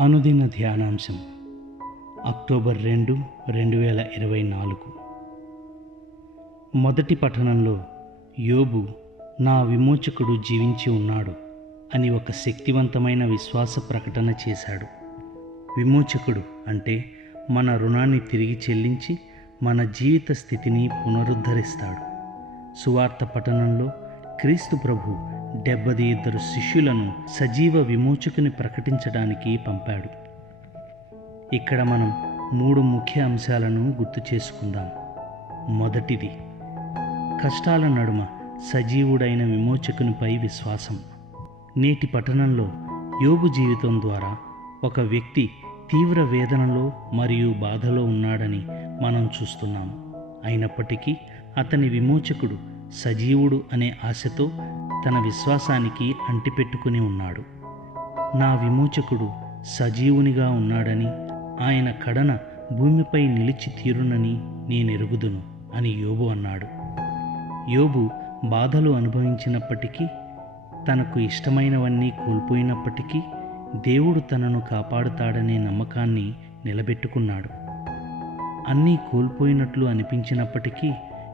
అనుదిన ధ్యానాంశం. అక్టోబర్ రెండు రెండు వేల ఇరవై నాలుగు. మొదటి పఠనంలో యోబు నా విమోచకుడు జీవించి ఉన్నాడు అని ఒక శక్తివంతమైన విశ్వాస ప్రకటన చేశాడు. విమోచకుడు అంటే మన రుణాన్ని తిరిగి చెల్లించి మన జీవిత స్థితిని పునరుద్ధరిస్తాడు. సువార్త పఠనంలో క్రీస్తు ప్రభు డెబ్బది ఇద్దరు శిష్యులను సజీవ విమోచకుని ప్రకటించడానికి పంపాడు. ఇక్కడ మనం మూడు ముఖ్య అంశాలను గుర్తు చేసుకుందాం. మొదటిది కష్టాల నడుమ సజీవుడైన విమోచకునిపై విశ్వాసం. నేటి పట్టణంలో యోగు జీవితం ద్వారా ఒక వ్యక్తి తీవ్ర వేదనలో మరియు బాధలో ఉన్నాడని మనం చూస్తున్నాం. అయినప్పటికీ అతని విమోచకుడు సజీవుడు అనే ఆశతో తన విశ్వాసానికి అంటిపెట్టుకుని ఉన్నాడు. నా విమోచకుడు సజీవునిగా ఉన్నాడని ఆయన కడన భూమిపై నిలిచి తీరునని నేనెరుగుదును అని యోబు అన్నాడు. యోబు బాధలు అనుభవించినప్పటికీ తనకు ఇష్టమైనవన్నీ కోల్పోయినప్పటికీ దేవుడు తనను కాపాడుతాడనే నమ్మకాన్ని నిలబెట్టుకున్నాడు. అన్నీ కోల్పోయినట్లు అనిపించినప్పటికీ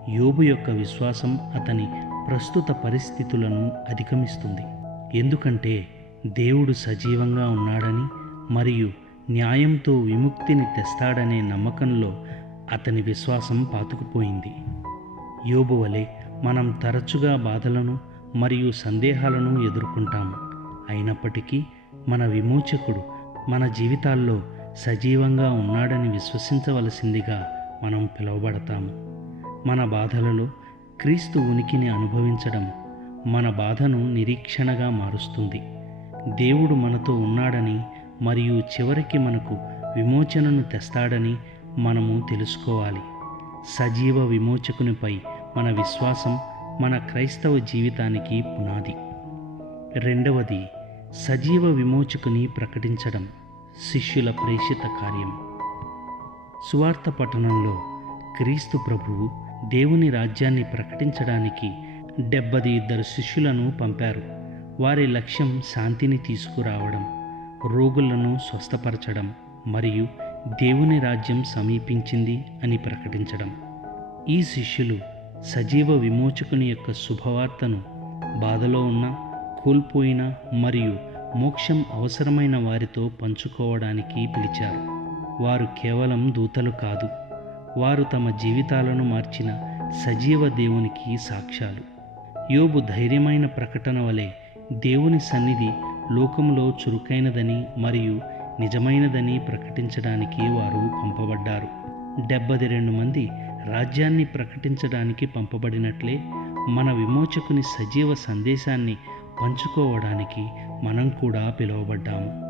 యోబు యొక్క విశ్వాసం అతని ప్రస్తుత పరిస్థితులను అధిగమిస్తుంది. ఎందుకంటే దేవుడు సజీవంగా ఉన్నాడని మరియు న్యాయంతో విముక్తిని తెస్తాడనే నమ్మకంలో అతని విశ్వాసం పాతుకుపోయింది. యోబు వలె మనం తరచుగా బాధలను మరియు సందేహాలను ఎదుర్కొంటాము. అయినప్పటికీ మన విమోచకుడు మన జీవితాల్లో సజీవంగా ఉన్నాడని విశ్వసించవలసిందిగా మనం పిలువబడతాము. మన బాధలలో క్రీస్తు ఉనికిని అనుభవించడం మన బాధను నిరీక్షణగా మారుస్తుంది. దేవుడు మనతో ఉన్నాడని మరియు చివరికి మనకు విమోచనను తెస్తాడని మనము తెలుసుకోవాలి. సజీవ విమోచకునిపై మన విశ్వాసం మన క్రైస్తవ జీవితానికి పునాది. రెండవది సజీవ విమోచకుని ప్రకటించడం శిష్యుల ప్రేషిత కార్యం. సువార్త పట్టణంలో క్రీస్తు ప్రభువు దేవుని రాజ్యాన్ని ప్రకటించడానికి డెబ్బది ఇద్దరు శిష్యులను పంపారు. వారి లక్ష్యం శాంతిని తీసుకురావడం రోగులను స్వస్థపరచడం మరియు దేవుని రాజ్యం సమీపించింది అని ప్రకటించడం. ఈ శిష్యులు సజీవ విమోచకుని యొక్క శుభవార్తను బాధలో ఉన్న కోల్పోయిన మరియు మోక్షం అవసరమైన వారితో పంచుకోవడానికి పిలిచారు. వారు కేవలం దూతలు కాదు. వారు తమ జీవితాలను మార్చిన సజీవ దేవునికి సాక్ష్యాలు. యోబు ధైర్యమైన ప్రకటన వలె దేవుని సన్నిధి లోకంలో చురుకైనదని మరియు నిజమైనదని ప్రకటించడానికి వారు పంపబడ్డారు. డెబ్బది రెండు మంది రాజ్యాన్ని ప్రకటించడానికి పంపబడినట్లే మన విమోచకుని సజీవ సందేశాన్ని పంచుకోవడానికి మనం కూడా పిలువబడ్డాము.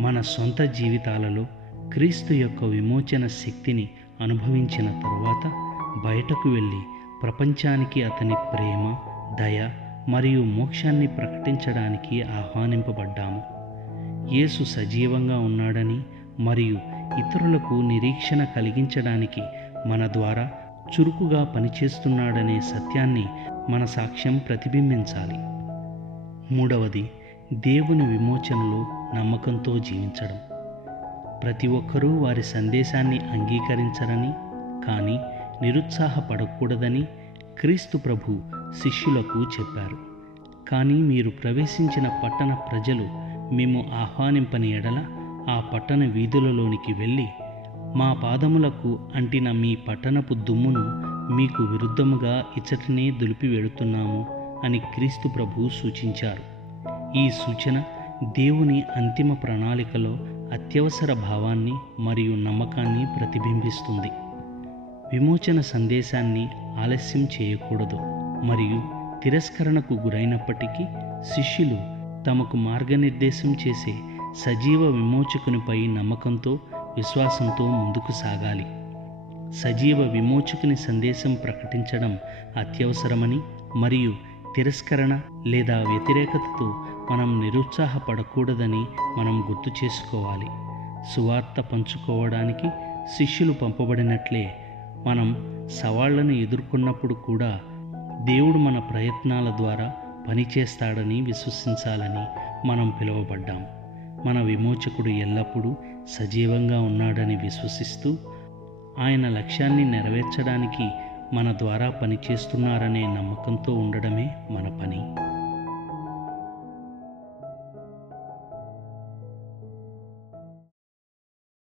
మన సొంత జీవితాలలో క్రీస్తు యొక్క విమోచన శక్తిని అనుభవించిన తరువాత బయటకు వెళ్ళి ప్రపంచానికి అతని ప్రేమ దయ మరియు మోక్షాన్ని ప్రకటించడానికి ఆహ్వానింపబడ్డాము. యేసు సజీవంగా ఉన్నాడని మరియు ఇతరులకు నిరీక్షణ కలిగించడానికి మన ద్వారా చురుకుగా పనిచేస్తున్నాడనే సత్యాన్ని మన సాక్ష్యం ప్రతిబింబించాలి. మూడవది దేవుని విమోచనలో నమ్మకంతో జీవించడం. ప్రతి ఒక్కరూ వారి సందేశాన్ని అంగీకరించరని కానీ నిరుత్సాహపడకూడదని క్రీస్తు ప్రభు శిష్యులకు చెప్పారు. కానీ మీరు ప్రవేశించిన పట్టణ ప్రజలు మేము ఆహ్వానింపని ఎడల ఆ పట్టణ వీధులలోనికి వెళ్ళి మా పాదములకు అంటిన మీ పట్టణపు దుమ్మును మీకు విరుద్ధముగా ఇచ్చటనే దులిపి వెళుతున్నాము అని క్రీస్తు ప్రభు సూచించారు. ఈ సూచన దేవుని అంతిమ ప్రణాళికలో అత్యవసర భావాన్ని మరియు నమ్మకాన్ని ప్రతిబింబిస్తుంది. విమోచన సందేశాన్ని ఆలస్యం చేయకూడదు మరియు తిరస్కరణకు గురైనప్పటికీ శిష్యులు తమకు మార్గనిర్దేశం చేసే సజీవ విమోచకునిపై నమ్మకంతో విశ్వాసంతో ముందుకు సాగాలి. సజీవ విమోచకుని సందేశం ప్రకటించడం అత్యవసరమని మరియు తిరస్కరణ లేదా వ్యతిరేకతతో మనం నిరుత్సాహపడకూడదని మనం గుర్తు చేసుకోవాలి. సువార్త పంచుకోవడానికి శిష్యులు పంపబడినట్లే మనం సవాళ్ళను ఎదుర్కొన్నప్పుడు కూడా దేవుడు మన ప్రయత్నాల ద్వారా పనిచేస్తాడని విశ్వసించాలని మనం పిలువబడ్డాం. మన విమోచకుడు ఎల్లప్పుడూ సజీవంగా ఉన్నాడని విశ్వసిస్తూ ఆయన లక్ష్యాన్ని నెరవేర్చడానికి మన ద్వారా పనిచేస్తున్నారనే నమ్మకంతో ఉండడమే మన పని.